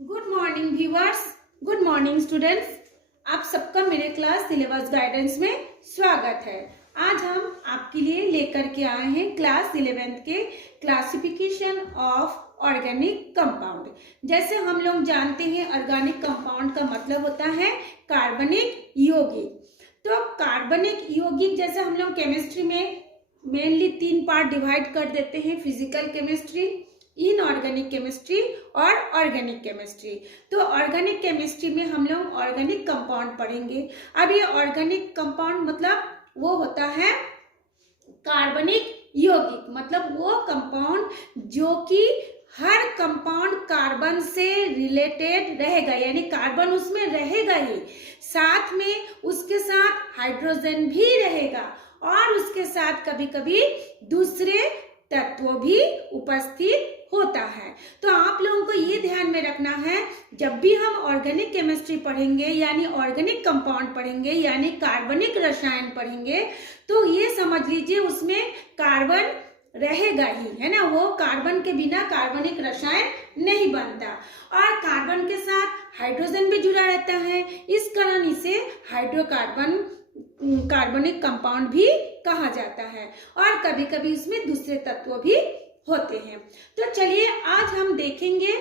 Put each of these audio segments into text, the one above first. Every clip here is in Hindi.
Good morning viewers, good morning students. आप सबका मेरे क्लास सिलेबस गाइडेंस में स्वागत है। आज हम आपके लिए लेकर के आए हैं क्लास 11th के क्लासिफिकेशन ऑफ ऑर्गेनिक कंपाउंड। जैसे हम लोग जानते हैं ऑर्गेनिक कंपाउंड का मतलब होता है कार्बनिक यौगिक। तो कार्बनिक यौगिक जैसे हम लोग केमिस्ट्री में मेनली 3 पार्ट डिवाइड कर देते हैं, फिजिकल केमिस्ट्री, इनऑर्गेनिक केमिस्ट्री और ऑर्गेनिक केमिस्ट्री। तो ऑर्गेनिक केमिस्ट्री में हम लोग ऑर्गेनिक कंपाउंड पढ़ेंगे। अब ये ऑर्गेनिक कंपाउंड मतलब वो होता है कार्बनिक यौगिक, मतलब वो कंपाउंड जो कि हर कंपाउंड कार्बन से रिलेटेड रहेगा, यानी कार्बन उसमें रहेगा ही, साथ में उसके साथ हाइड्रोजन भी रहेगा और उसके साथ कभी कभी दूसरे तत्व भी उपस्थित होता है। तो आप लोगों को ये ध्यान में रखना है, जब भी हम ऑर्गेनिक केमिस्ट्री पढ़ेंगे यानी ऑर्गेनिक कंपाउंड पढ़ेंगे यानी कार्बनिक रसायन पढ़ेंगे, तो ये समझ लीजिए उसमें कार्बन रहेगा ही, है ना। वो कार्बन के बिना कार्बनिक रसायन नहीं बनता और कार्बन के साथ हाइड्रोजन भी जुड़ा रहता है, इस कारण इसे हाइड्रोकार्बन कार्बनिक कंपाउंड भी कहा जाता है और कभी कभी इसमें दूसरे तत्व भी होते हैं। तो चलिए आज हम देखेंगे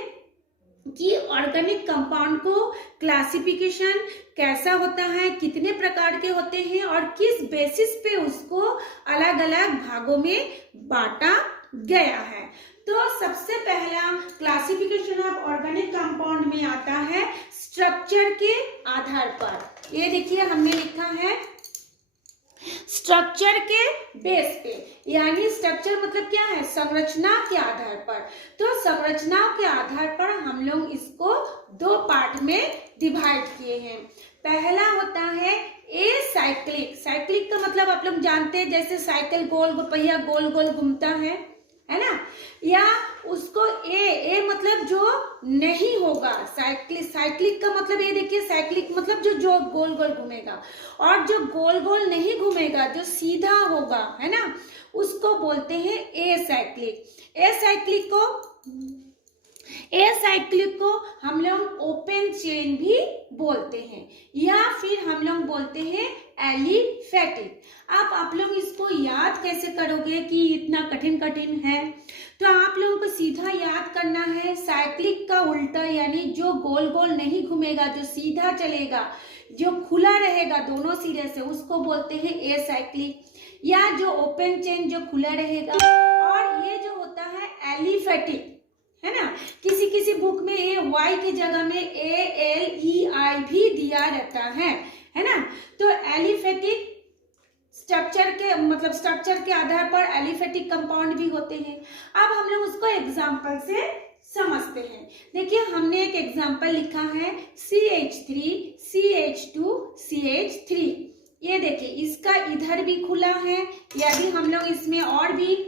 कि ऑर्गेनिक कंपाउंड को क्लासिफिकेशन कैसा होता है, कितने प्रकार के होते हैं और किस बेसिस पे उसको अलग अलग भागों में बांटा गया है। तो सबसे पहला क्लासिफिकेशन ऑफ ऑर्गेनिक कंपाउंड में आता है स्ट्रक्चर के आधार पर। ये देखिए हमने लिखा है स्ट्रक्चर के बेस पे, यानी स्ट्रक्चर मतलब क्या है, संरचना के आधार पर। तो संरचना के आधार पर हम लोग इसको 2 पार्ट में डिवाइड किए हैं। पहला होता है ए साइक्लिक। साइक्लिक का मतलब आप लोग जानते हैं, जैसे साइकिल गोल पहिया गोल गोल घूमता है ना, या उसको ए मतलब जो नहीं होगा। साइक्लिक का मतलब ये देखिए, साइक्लिक मतलब जो गोल गोल घूमेगा, और जो गोल गोल नहीं घूमेगा जो सीधा होगा, है ना, उसको बोलते हैं ए साइक्लिक को हम लोग ओपन चेन भी बोलते हैं या फिर हम लोग बोलते हैं एलिफेटिक। अब आप लोग इसको याद कैसे करोगे कि इतना कठिन है, तो आप लोगों को सीधा याद करना है साइक्लिक का उल्टा, यानी जो गोल गोल नहीं घूमेगा, जो सीधा चलेगा, जो खुला रहेगा दोनों सिरे से, उसको बोलते हैं ए साइक्लिक, या जो ओपन चेन जो खुला रहेगा। और ये जो होता है एलिफेटिक, है ना, किसी बुक में ये वाई की जगह में ALEI भी दिया रहता है ना। तो एलिफेटिक स्ट्रक्चर के आधार पर एलिफेटिक कंपाउंड भी होते हैं। अब हम लोग उसको एग्जांपल से समझते हैं। देखिए हमने एक एग्जांपल लिखा है CH3 CH2 CH3। ये देखिए इसका इधर भी खुला है, यदि हम लोग इसमें और भी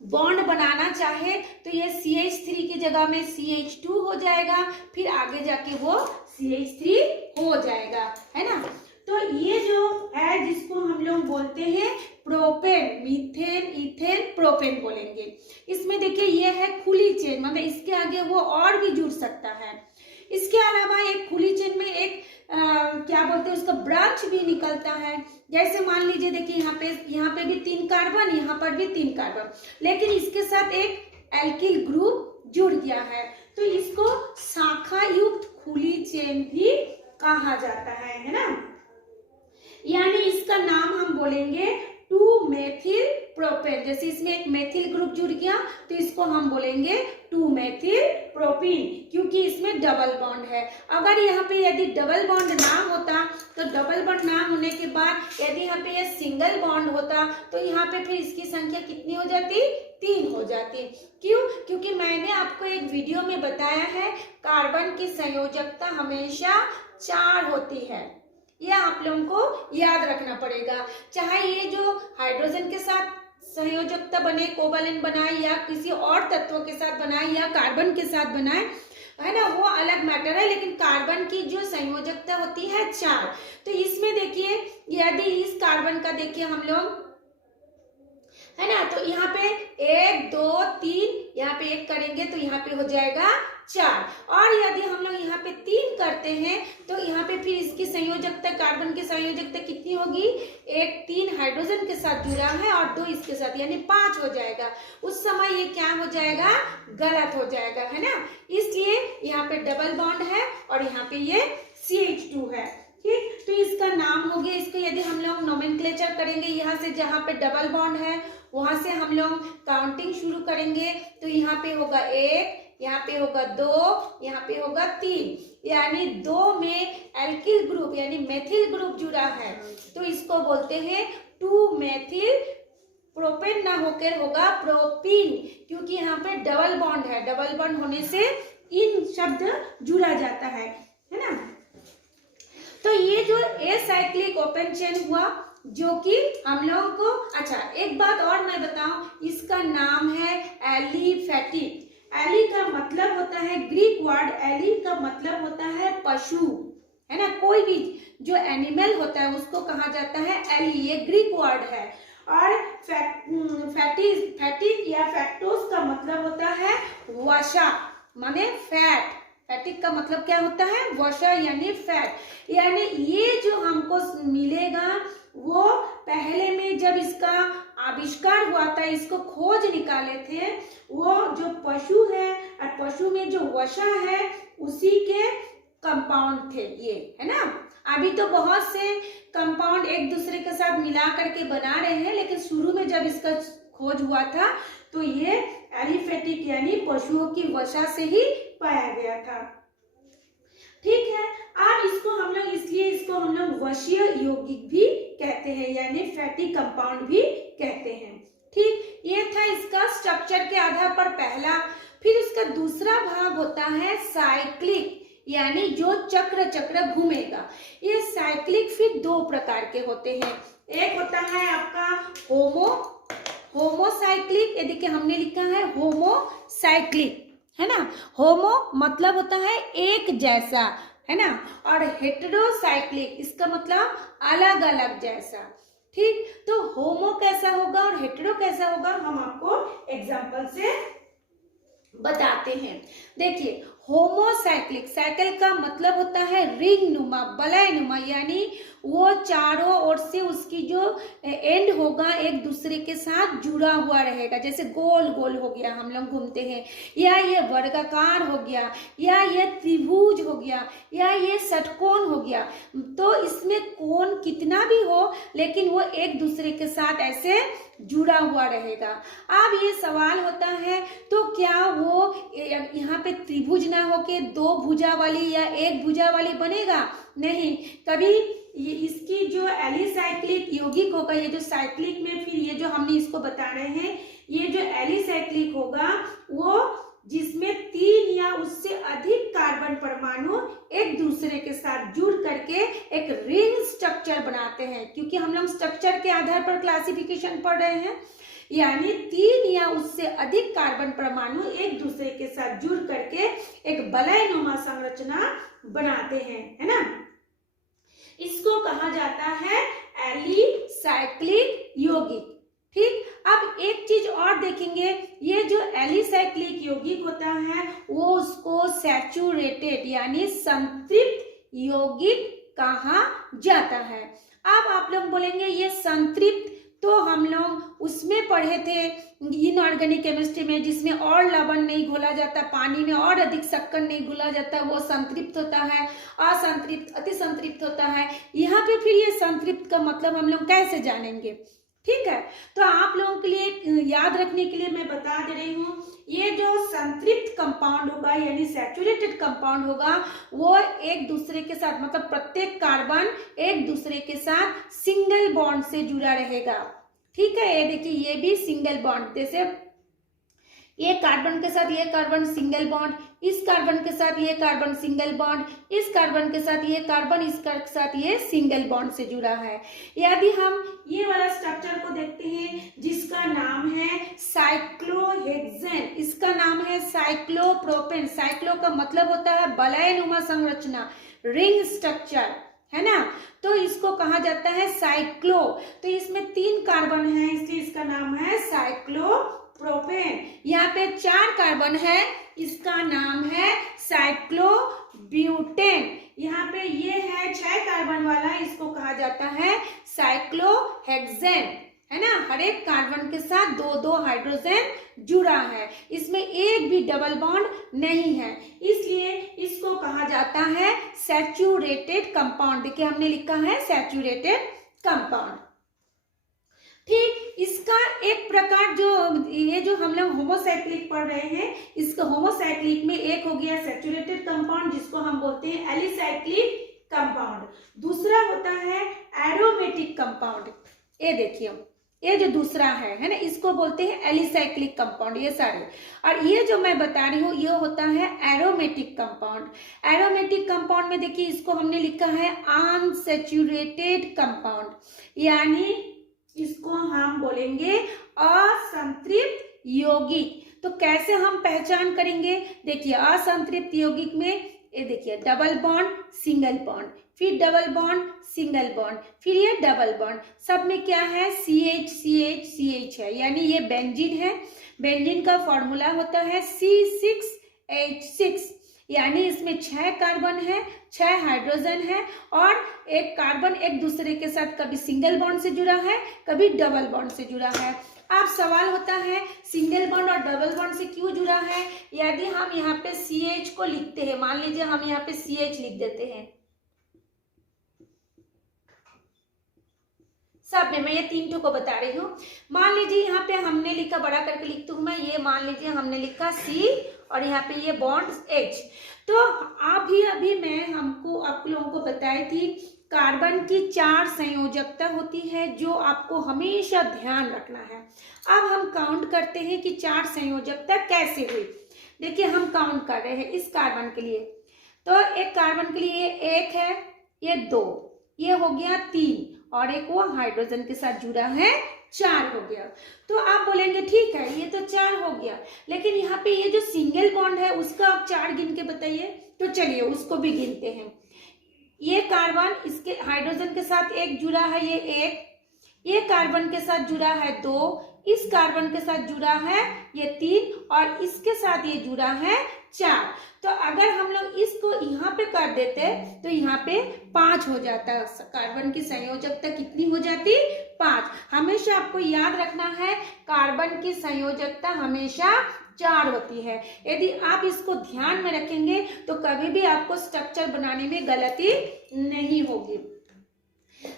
बॉन्ड बनाना चाहे तो ये CH3 की जगह में CH2 हो जाएगा, फिर आगे जाके वो CH3 हो जाएगा, है ना। तो ये जो है जिसको हम लोग बोलते हैं प्रोपेन, मीथेन, इथेन, प्रोपेन बोलेंगे। इसमें देखिए ये है खुली चेन, मतलब इसके आगे वो और भी जुड़ सकता है। इसके अलावा एक खुली चेन में एक क्या बोलते हैं उसका ब्रांच भी निकलता है। जैसे मान लीजिए देखिए यहाँ पे भी 3 कार्बन, यहाँ पर भी 3 कार्बन, लेकिन इसके साथ एक एल्किल ग्रुप जुड़ गया है, तो इसको शाखा युक्त खुली चेन भी कहा जाता है ना। यानी इसका नाम हम बोलेंगे 2-मेथिल प्रोपेन। जैसे इसमें एक मेथिल ग्रुप जुड़ गया तो इसको हम बोलेंगे 2-मेथिल प्रोपीन, क्योंकि इसमें डबल बॉन्ड है। अगर यहाँ पे यदि डबल बॉन्ड ना होता, तो डबल बॉन्ड ना होने के बाद यदि यहाँ पे ये सिंगल बॉन्ड होता तो यहाँ पे फिर इसकी संख्या कितनी हो जाती, 3 हो जाती। क्यों? क्योंकि मैंने आपको एक वीडियो में बताया है कार्बन की संयोजकता हमेशा 4 होती है। यह आप लोगों को याद रखना पड़ेगा। चाहे ये जो हाइड्रोजन के साथ संयोजकता बने, कोवलेंट बनाए, या किसी और तत्व के साथ बनाए, या कार्बन के साथ बनाए, है ना, वो अलग मैटर है, लेकिन कार्बन की जो संयोजकता होती है 4। तो इसमें देखिए यदि इस कार्बन का देखिए हम लोग, है ना, तो यहाँ पे 1 2 3, यहाँ पे 1 करेंगे तो यहाँ पे हो जाएगा 4। और यदि हम लोग यहाँ पे 3 करते हैं तो यहाँ पे फिर इसकी संयोजकता, कार्बन की संयोजकता कितनी होगी, एक 3 हाइड्रोजन के साथ जुड़ा है और 2 इसके साथ, यानी 5 हो जाएगा। उस समय ये क्या हो जाएगा, गलत हो जाएगा, है ना। इसलिए यहाँ पे डबल बॉन्ड है और यहाँ पे ये CH2 है। ठीक, तो इसका नाम हो गया। इसको यदि हम लोग नोमेनक्लेचर करेंगे, यहाँ से जहाँ पे डबल बॉन्ड है वहां से हम लोग काउंटिंग शुरू करेंगे, तो यहाँ पे होगा 1, यहाँ पे होगा 2, यहाँ पे होगा 3, यानी 2 में एल्किल ग्रुप यानी मेथिल ग्रुप जुड़ा है, तो इसको बोलते हैं 2 मेथिल प्रोपेन, ना होकर होगा प्रोपीन, क्योंकि यहाँ पे डबल बॉन्ड है। डबल बॉन्ड होने से इन शब्द जुड़ा जाता है ना। तो ये जो एसाइक्लिक ओपन चेन हुआ, जो कि हम लोगों को, अच्छा एक बात और मैं बताऊं, इसका नाम है एलिफेटिक। एली का मतलब होता है, ग्रीक वर्ड एली का मतलब होता है पशु, है ना। कोई भी जो एनिमल होता है उसको कहा जाता है एली, ये ग्रीक वर्ड है। और फैटिक या फैक्टोस का मतलब होता है वसा, माने फैट। फैटिक का मतलब क्या होता है, वसा यानी फैट। यानी ये जो हमको मिलेगा वो पहले में जब इसका आविष्कार हुआ था, इसको खोज निकाले थे, वो जो पशु है और पशु में जो वसा है उसी के कंपाउंड थे ये, है ना। अभी तो बहुत से कंपाउंड एक दूसरे के साथ मिला करके बना रहे हैं, लेकिन शुरू में जब इसका खोज हुआ था तो ये एलिफेटिक यानी पशुओं की वसा से ही पाया गया था। ठीक है, अब इसको हम लोग, इसलिए इसको हम लोग वशीय यौगिक भी कहते हैं, यानी फैटी कंपाउंड भी कहते हैं। ठीक, ये था इसका स्ट्रक्चर के आधार पर पहला। फिर इसका दूसरा भाग होता है साइक्लिक, यानी जो चक्र चक्र घूमेगा। ये साइक्लिक फिर 2 प्रकार के होते हैं। एक होता है आपका होमोसाइक्लिक, ये देखिए हमने लिखा है होमोसाइक्लिक, है ना। होमो मतलब होता है एक जैसा, है ना। और हेटेरोसाइक्लिक, इसका मतलब अलग अलग जैसा। ठीक, तो होमो कैसा होगा और हेटेरो कैसा होगा, हम आपको एग्जांपल से बताते हैं। देखिए, होमोसाइक्लिक, साइकिल का मतलब होता है रिंग नुमा, बलय नुमा, यानी वो चारों ओर से उसकी जो एंड होगा एक दूसरे के साथ जुड़ा हुआ रहेगा। जैसे गोल गोल हो गया, हम लोग घूमते हैं, या ये वर्गाकार हो गया, या ये त्रिभुज हो गया, या ये षटकोण हो गया। तो इसमें कोण कितना भी हो, लेकिन वो एक दूसरे के साथ ऐसे जुड़ा हुआ रहेगा। अब ये सवाल होता है, तो क्या वो यहाँ पे त्रिभुज ना होके 2 भुजा वाली या 1 भुजा वाली बनेगा? नहीं, कभी ये इसकी जो एलिसाइक्लिक यौगिक होगा, ये जो साइक्लिक में फिर ये जो हमने इसको बता रहे हैं, ये जो एलिसाइक्लिक होगा वो जिसमें 3 या उससे अधिक कार्बन परमाणु एक दूसरे के साथ जुड़ करके एक रिंग स्ट्रक्चर बनाते हैं। क्योंकि हम लोग स्ट्रक्चर के आधार पर क्लासिफिकेशन पढ़ रहे हैं, यानी 3 या उससे अधिक कार्बन परमाणु एक दूसरे के साथ जुड़ करके एक वलयनुमा संरचना बनाते हैं, है ना। इसको कहा जाता है एलिसाइक्लिक यौगिक। ठीक, अब एक चीज और देखेंगे, ये जो एलिसाइक्लिक यौगिक होता है वो उसको सैचुरेटेड यानी संतृप्त यौगिक कहा जाता है। अब आप लोग बोलेंगे ये संतृप्त, तो हम लोग उसमें पढ़े थे इनऑर्गेनिक केमिस्ट्री में, जिसमें और लवण नहीं घोला जाता, पानी में और अधिक शक्कर नहीं घोला जाता, वो संतृप्त होता है। असंतृप्त, अति संतृप्त होता है। यहाँ पे फिर ये संतृप्त का मतलब हम लोग कैसे जानेंगे? ठीक है, तो आप लोगों के लिए याद रखने के लिए मैं बता दे रही हूँ, ये जो संतृप्त कंपाउंड होगा यानी सैचुरेटेड कंपाउंड होगा, वो एक दूसरे के साथ, मतलब प्रत्येक कार्बन एक दूसरे के साथ सिंगल बॉन्ड से जुड़ा रहेगा। ठीक है, ये देखिए ये भी सिंगल बॉन्ड, जैसे ये कार्बन के साथ ये कार्बन सिंगल बॉन्ड, इस कार्बन के साथ ये कार्बन सिंगल बॉन्ड, इस कार्बन के साथ ये कार्बन, इसके साथ ये सिंगल बॉन्ड से जुड़ा है। यदि हम ये वाला स्ट्रक्चर को देखते हैं जिसका नाम है साइक्लोहेक्सेन, इसका नाम है साइक्लोप्रोपेन। साइक्लो का मतलब होता है वलयनुमा संरचना, रिंग स्ट्रक्चर, है ना। तो इसको कहा जाता है साइक्लो। तो इसमें 3 कार्बन है, इसलिए इसका नाम है साइक्लोप्रोपेन। यहाँ पे 4 कार्बन है, इसका नाम है साइक्लोब्यूटेन। यहाँ पे ये है 6 कार्बन वाला, इसको कहा जाता है साइक्लोहेक्सेन, है ना। हर एक कार्बन के साथ 2-2 हाइड्रोजन जुड़ा है, इसमें एक भी डबल बॉन्ड नहीं है, इसलिए इसको कहा जाता है सैचुरेटेड कंपाउंड। देखिए हमने लिखा है सैचुरेटेड कंपाउंड। ठीक, इसका एक प्रकार जो हम लोग होमोसाइक्लिक पढ़ रहे हैं, इसका होमोसाइक्लिक में एक हो गया सैचुरेटेड कंपाउंड जिसको हम बोलते हैं एलिसाइक्लिक कंपाउंड, दूसरा होता है एरोमेटिक कंपाउंड। ये देखिए ये जो दूसरा है ना, इसको बोलते हैं एलिसाइक्लिक कंपाउंड, ये सारे। और ये जो मैं बता रही हूँ ये होता है एरोमेटिक कंपाउंड। एरोमेटिक कंपाउंड में देखिए इसको हमने लिखा है अनसैचुरेटेड कंपाउंड, यानी इसको हम बोलेंगे असंतृप्त यौगिक। तो कैसे हम पहचान करेंगे? देखिए असंतृप्त यौगिक में ये देखिए डबल बॉन्ड सिंगल बॉन्ड, फिर डबल बॉन्ड सिंगल बॉन्ड, फिर ये डबल बॉन्ड, सब में क्या है CH है, यानी ये बेंजीन है। बेंजीन का फॉर्मूला होता है C6H6, यानी इसमें 6 कार्बन है, 6 हाइड्रोजन है और एक कार्बन एक दूसरे के साथ कभी सिंगल बॉन्ड से जुड़ा है, कभी डबल बॉन्ड से जुड़ा है। अब सवाल होता है सिंगल बॉन्ड और डबल बॉन्ड से क्यों जुड़ा है? यदि हम यहाँ पे CH को लिखते हैं, मान लीजिए हम यहाँ पे CH लिख देते हैं, सब में मैं ये 3 को बता रही हूँ। मान लीजिए यहाँ पे हमने लिखा, बड़ा करके लिखती हूँ मैं, ये मान लीजिए हमने लिखा C और यहाँ पे ये बॉन्ड H। तो अभी मैं आप लोगों को बताई थी कार्बन की 4 संयोजकता होती है जो आपको हमेशा ध्यान रखना है। अब हम काउंट करते हैं कि 4 संयोजकता कैसे हुई। देखिए हम काउंट कर रहे हैं इस कार्बन के लिए, तो एक कार्बन के लिए 1 है, ये 2, ये हो गया 3 और एक वो हाइड्रोजन के साथ जुड़ा है 4 हो गया। तो आप बोलेंगे ठीक है ये तो 4 हो गया, लेकिन यहाँ पे ये जो सिंगल बॉन्ड है उसका आप 4 गिन के बताइए। तो चलिए उसको भी गिनते हैं। ये कार्बन इसके हाइड्रोजन के साथ 1 जुड़ा है, ये 1, ये कार्बन के साथ जुड़ा है 2, इस कार्बन के साथ जुड़ा है ये 3 और इसके साथ ये जुड़ा है 4। तो अगर हम लोग इसको यहाँ पे कर देते तो यहाँ पे 5 हो जाता। कार्बन की संयोजकता कितनी हो जाती? 5। हमेशा आपको याद रखना है कार्बन की संयोजकता हमेशा 4 होती है। यदि आप इसको ध्यान में रखेंगे तो कभी भी आपको स्ट्रक्चर बनाने में गलती नहीं होगी।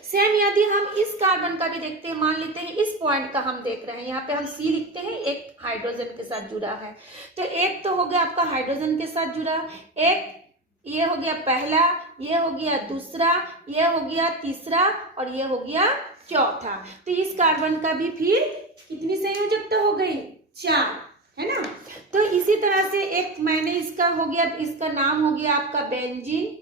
सेम यदि हम इस कार्बन का भी देखते हैं, मान लेते हैं इस पॉइंट का हम देख रहे हैं, यहाँ पे हम C लिखते हैं, एक हाइड्रोजन के साथ जुड़ा है, तो एक तो हो गया आपका हाइड्रोजन के साथ जुड़ा, एक ये हो गया पहला, ये हो गया दूसरा, ये हो गया तीसरा और ये हो गया चौथा। तो इस कार्बन का भी फिर कितनी संयोजकता हो गई? 4, है ना। तो इसी तरह से एक मैंने इसका हो गया, इसका नाम हो गया आपका बेंजीन।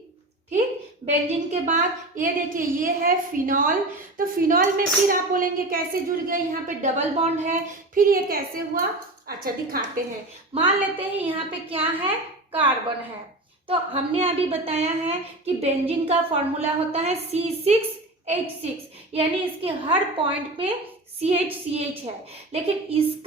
ठीक, बेंजीन के बाद ये देखिए ये है फिनॉल। तो फिनॉल में फिर आप बोलेंगे कैसे जुड़ गया? यहाँ पे डबल बॉन्ड है, फिर ये कैसे हुआ? अच्छा दिखाते हैं। मान लेते हैं यहाँ पे क्या है? कार्बन है। तो हमने अभी बताया है कि बेंजीन का फॉर्मूला होता है C6H6, यानी इसके हर पॉइंट पे CH है, लेकिन इस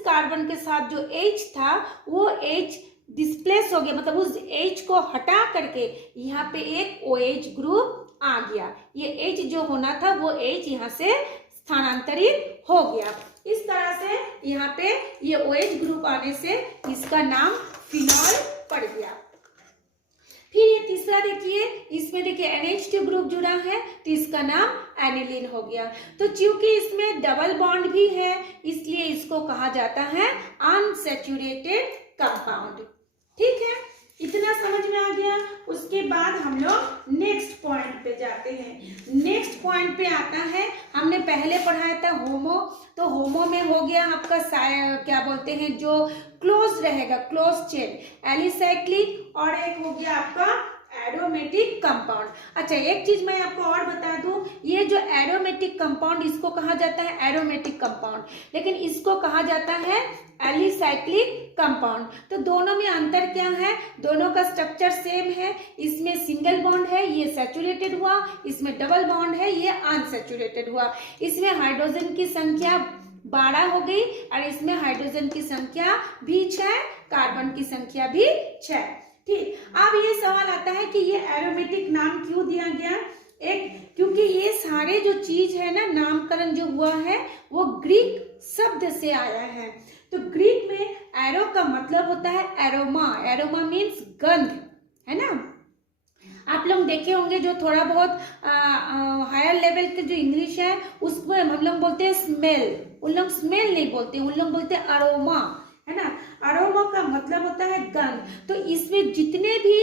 कार्बन के साथ जो H था वो H डिस्प्लेस हो गया, मतलब उस H को हटा करके यहाँ पे एक OH ग्रुप आ गया। ये H जो होना था वो H यहाँ से स्थानांतरित हो गया। इस तरह से यहाँ पे ये OH ग्रुप आने से इसका नाम फिनॉल पड़ गया। फिर ये तीसरा देखिए, इसमें देखिए NH2 ग्रुप जुड़ा है तो इसका नाम एनिलीन हो गया। तो चूंकि इसमें डबल बॉन्ड भी है इसलिए इसको कहा जाता है अनसैचुरेटेड कंपाउंड। ठीक है, इतना समझ में आ गया। उसके बाद हम लोग नेक्स्ट पॉइंट पे जाते हैं। नेक्स्ट पॉइंट पे आता है, हमने पहले पढ़ाया था होमो। तो होमो में हो गया आपका क्या बोलते हैं जो क्लोज रहेगा, क्लोज चेन, एलिसाइक्लिक, और एक हो गया आपका एरोमेटिक कंपाउंड। अच्छा एक चीज मैं आपको और बता दूं, ये जो एरोमेटिक कंपाउंड इसको कहा जाता है एरोमेटिक कंपाउंड, लेकिन इसको कहा जाता है एलिसाइक्लिक कंपाउंड। तो दोनों में अंतर क्या है? दोनों का स्ट्रक्चर सेम है। इसमें सिंगल बॉन्ड है, ये सैचुरेटेड हुआ, इसमें डबल बॉन्ड है, ये अनसैचुरेटेड हुआ। इसमें हाइड्रोजन की संख्या 12 हो गई, और इसमें हाइड्रोजन की संख्या भी 6, कार्बन की संख्या भी 6। ठीक, अब ये सवाल आता है कि ये एरोमेटिक नाम क्यों दिया गया? क्योंकि ये सारे जो चीज है ना, नामकरण जो हुआ है वो ग्रीक शब्द से आया है। तो ग्रीक में एरो का मतलब होता है एरोमा। एरोमा मीन्स गंध, है ना। आप लोग देखे होंगे जो थोड़ा बहुत हायर लेवल के जो इंग्लिश है उसमें हम लोग बोलते हैं स्मेल, उन लोग स्मेल नहीं बोलते, उन लोग बोलते हैं अरोमा, है ना। अरोमा का मतलब होता है गंध। तो इसमें जितने भी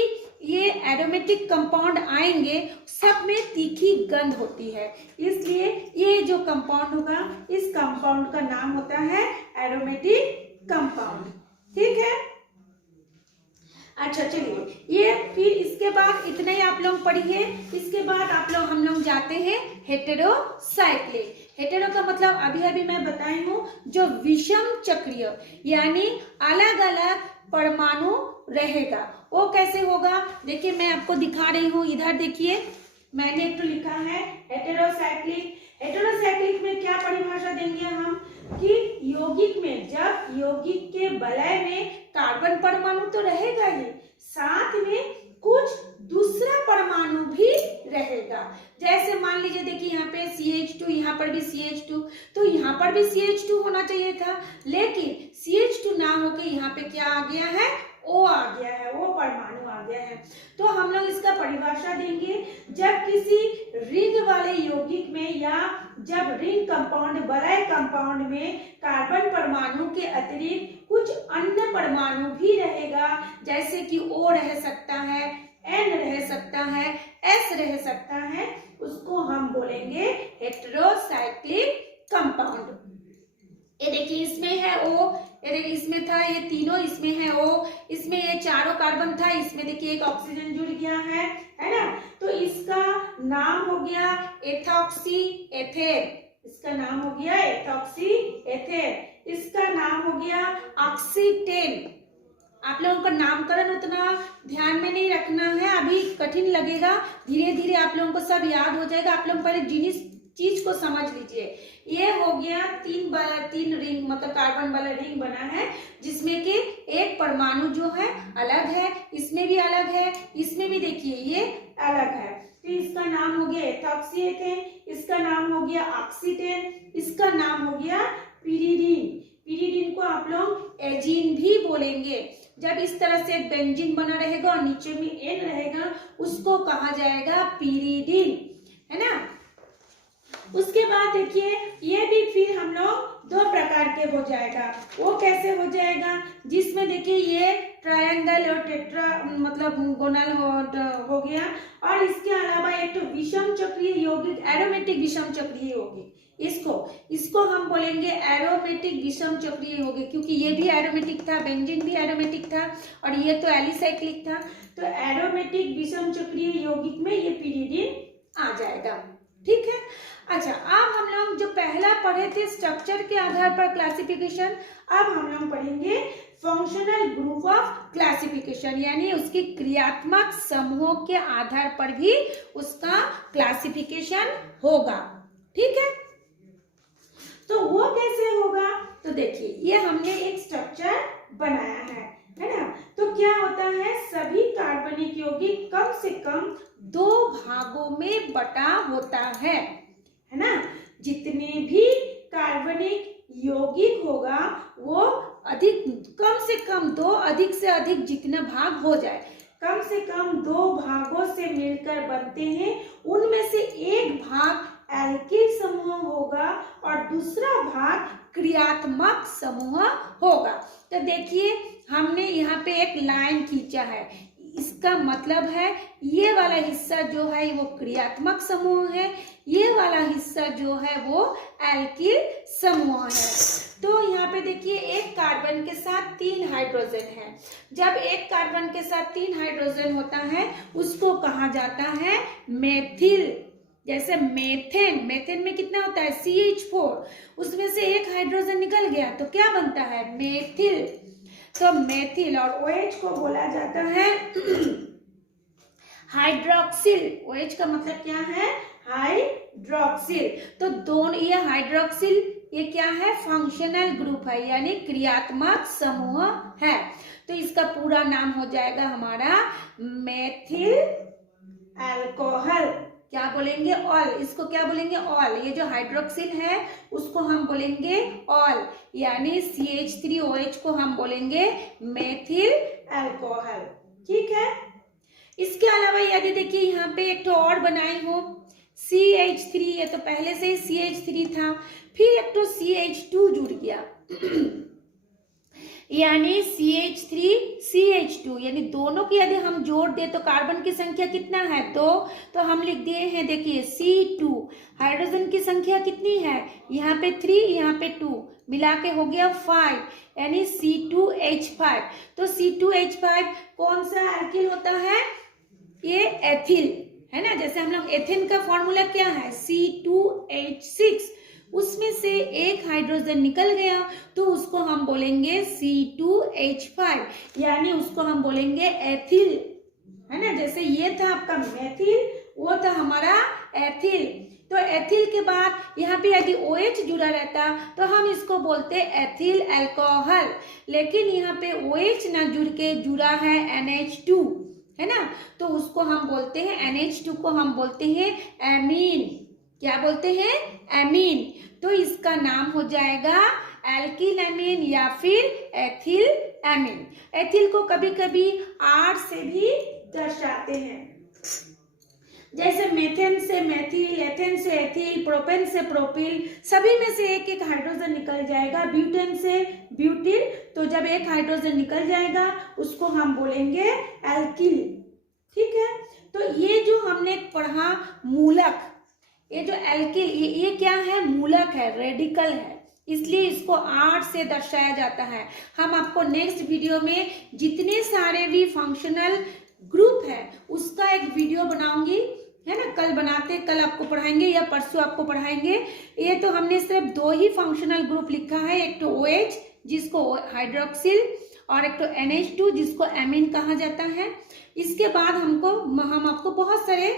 ये एरोमेटिक कंपाउंड आएंगे सब में तीखी गंध होती है, इसलिए ये जो कंपाउंड होगा इस कंपाउंड का नाम होता है एरोमेटिक कंपाउंड। ठीक है, अच्छा चलिए, ये फिर इसके बाद इतने ही आप लोग पढ़िए। इसके बाद हम लोग जाते हैं हेटेरोसाइक्लिक। हेटेरो का मतलब अभी अभी मैं बताई हूँ, जो विषम चक्रीय यानी अलग अलग परमाणु रहेगा। वो कैसे होगा? देखिए मैं आपको दिखा रही हूँ, इधर देखिए मैंने एक तो लिखा है हेटेरोसाइक्लिक। हेटेरोसाइक्लिक में क्या परिभाषा देंगे हम कि यौगिक में, जब यौगिक के वलय में कार्बन परमाणु तो रहेगा ही, साथ में कुछ दूसरा परमाणु भी रहेगा। जैसे मान लीजिए देखिए यहाँ पे CH2, यहाँ पर भी CH2, तो यहाँ पर भी CH2 होना चाहिए था, लेकिन CH2 ना होकर यहाँ पे क्या आ गया है? O आ गया है, O परमाणु आ गया है। तो हम लोग इसका परिभाषा देंगे, जब किसी रिंग वाले यौगिक में या जब रिंग कंपाउंड, वलय कंपाउंड में कार्बन परमाणु के अतिरिक्त कुछ अन्य परमाणु भी रहेगा, जैसे कि O रह सकता है, N रह सकता है, S रह सकता है, उसको हम बोलेंगे हेटेरोसाइक्लिक कंपाउंड। ये देखिए इसमें है O, ये देखिए इसमें था, ये तीनों इसमें है O, इसमें ये चारों कार्बन था, इसमें देखिए एक ऑक्सीजन जुड़ गया है ना। तो इसका नाम हो गया एथॉक्सी एथेन, इसका नाम हो गया एथॉक्सी एथेन, इसका नाम हो गया ऑक्सीटेन। आप लोगों का नामकरण उतना ध्यान में नहीं रखना है, अभी कठिन लगेगा, धीरे धीरे आप लोगों को सब याद हो जाएगा। आप लोग पहले जिस चीज को समझ लीजिए। ये हो गया तीन रिंग, मतलब कार्बन वाला रिंग बना है, जिसमें कि एक परमाणु जो है अलग है, इसमें भी अलग है, इसमें भी देखिए ये अलग है। तो इसका नाम हो गया एथॉक्सी एथेन, इसका नाम हो गया ऑक्सीटेन, इसका नाम हो गया पिरिडीन। पिरिडीन को आप लोग एजीन भी बोलेंगे। जब इस तरह से एक बेंजीन बना रहेगा और नीचे में एन रहेगा, उसको कहा जाएगा पिरिडीन, है ना। उसके बाद देखिए ये भी फिर हम लोग दो प्रकार के हो जाएगा। वो कैसे हो जाएगा? जिसमें देखिए ये ट्रायंगल और टेट्रा मतलब गोनल हो गया, और इसके अलावा एक तो विषम चक्रीय यौगिक, एरोमेटिक विषम चक्रीय यौगिक, इसको हम बोलेंगे एरोमेटिक विषम चक्रीय यौगिक, क्योंकि ये भी एरोमेटिक था, बेंजीन भी एरोमेटिक था, और ये तो एलिसाइक्लिक था। तो एरोमेटिक विषम चक्रीय यौगिक में ये पिरिडीन आ जाएगा। ठीक है, अच्छा अब हम लोग जो पहला पढ़े थे स्ट्रक्चर के आधार पर क्लासिफिकेशन, अब हम लोग पढ़ेंगे फंक्शनल ग्रुप ऑफ क्लासिफिकेशन, यानी उसकी क्रियात्मक समूहों के आधार पर भी उसका क्लासिफिकेशन होगा। ठीक है, तो वो कैसे होगा? तो देखिए ये हमने एक स्ट्रक्चर बनाया है ना। तो क्या होता है, सभी कार्बनिक यौगिक कम से कम 2 भागों में बटा होता है ना। जितने भी कार्बनिक यौगिक होगा वो अधिक, कम से कम 2, अधिक से अधिक जितने भाग हो जाए, कम से कम 2 भागों से मिलकर बनते हैं। उनमें से एक भाग एल्किल समूह होगा और दूसरा भाग क्रियात्मक समूह होगा। तो देखिए हमने यहाँ पे एक लाइन खींचा है, इसका मतलब है ये वाला हिस्सा जो है वो क्रियात्मक समूह है, ये वाला हिस्सा जो है वो एल्किल समूह है। तो यहाँ पे देखिए एक कार्बन के साथ 3 हाइड्रोजन है। जब एक कार्बन के साथ 3 हाइड्रोजन होता है उसको कहा जाता है मेथिल। जैसे मेथेन में कितना होता है CH4, उसमें से एक हाइड्रोजन निकल गया तो क्या बनता है? मेथिल। तो मेथिल, और OH को बोला जाता है हाइड्रोक्सिल। OH का मतलब क्या है? हाइड्रोक्सिल। तो दोनों, ये हाइड्रोक्सिल ये क्या है, फंक्शनल ग्रुप है, यानी क्रियात्मक समूह है। तो इसका पूरा नाम हो जाएगा हमारा मेथिल अल्कोहल। क्या बोलेंगे, ऑल। इसको क्या बोलेंगे, ऑल। ये जो हाइड्रोक्सिल है उसको हम बोलेंगे ऑल, यानी CH3OH को हम बोलेंगे मेथिल अल्कोहल। ठीक है। इसके अलावा यदि देखिए यहाँ पे एक तो और बनाई हूं CH3, ये तो पहले से ही CH3 था, फिर एक तो CH2 जुड़ गया यानी CH3CH2, यानी दोनों की यदि हम जोड़ दे तो कार्बन की संख्या कितना है, 2। तो हम लिख दिए हैं, देखिए C2। हाइड्रोजन की संख्या कितनी है, यहाँ पे 3, यहाँ पे 2, मिला के हो गया 5, यानी C2H5। तो C2H5 कौन सा एल्किल होता है, ये एथिल है ना। जैसे हम लोग एथेन का फॉर्मूला क्या है, C2H6, उसमें से एक हाइड्रोजन निकल गया तो उसको हम बोलेंगे C2H5, यानी उसको हम बोलेंगे एथिल, है ना। जैसे ये था आपका मेथिल, वो था हमारा एथिल। तो एथिल के बाद यहाँ पे यदि OH जुड़ा रहता तो हम इसको बोलते एथिल अल्कोहल, लेकिन यहाँ पे OH ना जुड़ के जुड़ा है NH2, है ना। तो उसको हम बोलते हैं, NH2 को हम बोलते हैं एमीन। क्या बोलते हैं, एमीन। तो इसका नाम हो जाएगा एल्किल एमीन या फिर एथिल एमीन। एथिल को कभी कभी R से भी दर्शाते हैं, जैसे मेथेन से मेथिल, एथेन से एथिल, प्रोपेन से प्रोपिल, सभी में से एक एक हाइड्रोजन निकल जाएगा। ब्यूटेन से ब्यूटिल, तो जब एक हाइड्रोजन निकल जाएगा उसको हम बोलेंगे एल्किल। ठीक है। तो ये जो हमने पढ़ा मूलक, ये जो एल्किल, ये क्या है, मूलक है, रेडिकल है, इसलिए इसको R से दर्शाया जाता है। हम आपको नेक्स्ट वीडियो में जितने सारे भी फंक्शनल ग्रुप है उसका एक वीडियो बनाऊंगी, है ना। कल आपको पढ़ाएंगे या परसों आपको पढ़ाएंगे। ये तो हमने सिर्फ 2 ही फंक्शनल ग्रुप लिखा है, एक तो OH जिसको हाइड्रोक्सिल और एक तो NH2 जिसको एमीन कहा जाता है। इसके बाद हम आपको बहुत सारे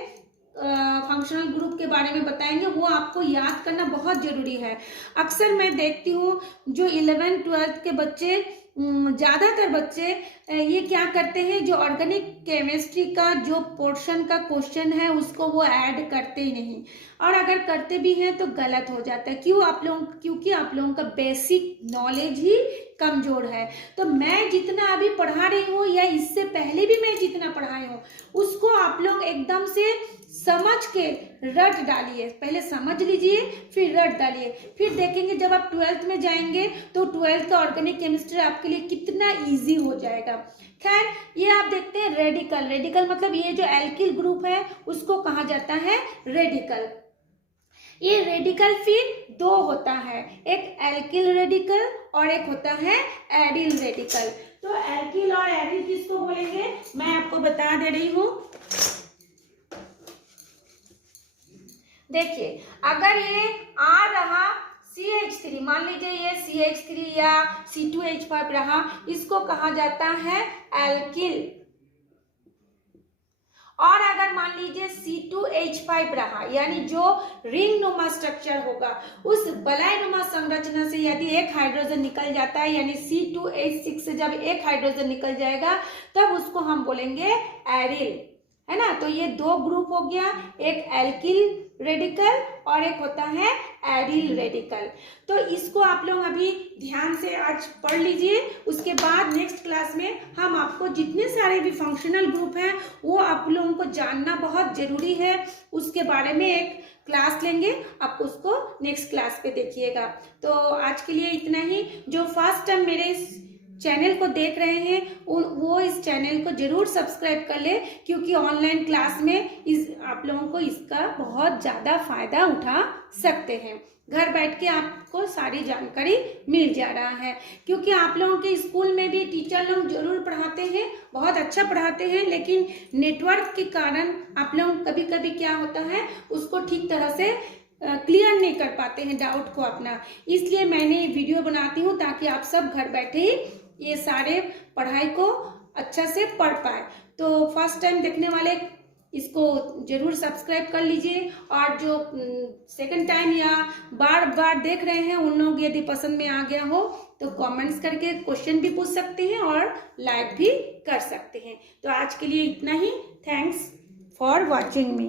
फंक्शनल ग्रुप के बारे में बताएंगे, वो आपको याद करना बहुत जरूरी है। अक्सर मैं देखती हूँ जो 11th-12th के बच्चे, ज्यादातर बच्चे ये क्या करते हैं, जो ऑर्गेनिक केमिस्ट्री का जो पोर्शन का क्वेश्चन है उसको वो ऐड करते ही नहीं, और अगर करते भी हैं तो गलत हो जाता है। क्योंकि आप लोगों का बेसिक नॉलेज ही कमजोर है। तो मैं जितना अभी पढ़ा रही हूँ या इससे पहले भी मैं जितना पढ़ाई हूँ उसको आप लोग एकदम से समझ के रट डालिए। पहले समझ लीजिए फिर रट डालिए, फिर देखेंगे जब आप 12th में जाएंगे तो 12th का ऑर्गेनिक केमिस्ट्री आपके लिए कितना इजी हो जाएगा। खैर, ये आप देखते हैं रेडिकल। रेडिकल मतलब ये जो एल्किल ग्रुप है उसको कहा जाता है रेडिकल। ये रेडिकल फिर 2 होता है, एक एल्किल रेडिकल और एक होता है एडिल रेडिकल। तो एल्किल और एडिल किसको बोलेंगे मैं आपको बता दे रही हूँ। देखिए, अगर ये आ रहा CH3, मान लीजिए ये CH3 या C2H5 रहा, इसको कहा जाता है एल्किल। और अगर मान लीजिए C2H5 रहा, यानी जो रिंग नुमा स्ट्रक्चर होगा, उस बलाई नुमा संरचना से यदि एक हाइड्रोजन निकल जाता है, यानी C2H6 से जब एक हाइड्रोजन निकल जाएगा तब उसको हम बोलेंगे एरिल, है ना। तो ये 2 ग्रुप हो गया, एक एल्किल रेडिकल और एक होता है एडिल रेडिकल। तो इसको आप लोग अभी ध्यान से आज पढ़ लीजिए। उसके बाद नेक्स्ट क्लास में हम आपको जितने सारे भी फंक्शनल ग्रुप हैं वो आप लोगों को जानना बहुत जरूरी है, उसके बारे में एक क्लास लेंगे, आप उसको नेक्स्ट क्लास पे देखिएगा। तो आज के लिए इतना ही। जो फर्स्ट टाइम मेरे इस चैनल को देख रहे हैं वो इस चैनल को जरूर सब्सक्राइब कर ले, क्योंकि ऑनलाइन क्लास में आप लोगों को इसका बहुत ज़्यादा फायदा उठा सकते हैं। घर बैठ के आपको सारी जानकारी मिल जा रहा है, क्योंकि आप लोगों के स्कूल में भी टीचर लोग जरूर पढ़ाते हैं, बहुत अच्छा पढ़ाते हैं, लेकिन नेटवर्क के कारण आप लोग कभी कभी क्या होता है उसको ठीक तरह से क्लियर नहीं कर पाते हैं डाउट को अपना। इसलिए मैंने वीडियो बनाती हूँ ताकि आप सब घर बैठे ही ये सारे पढ़ाई को अच्छा से पढ़ पाए। तो फर्स्ट टाइम देखने वाले इसको जरूर सब्सक्राइब कर लीजिए। और जो सेकंड टाइम या बार बार देख रहे हैं उन लोग यदि पसंद में आ गया हो तो कमेंट्स करके क्वेश्चन भी पूछ सकते हैं और लाइक भी कर सकते हैं। तो आज के लिए इतना ही। Thanks for watching me.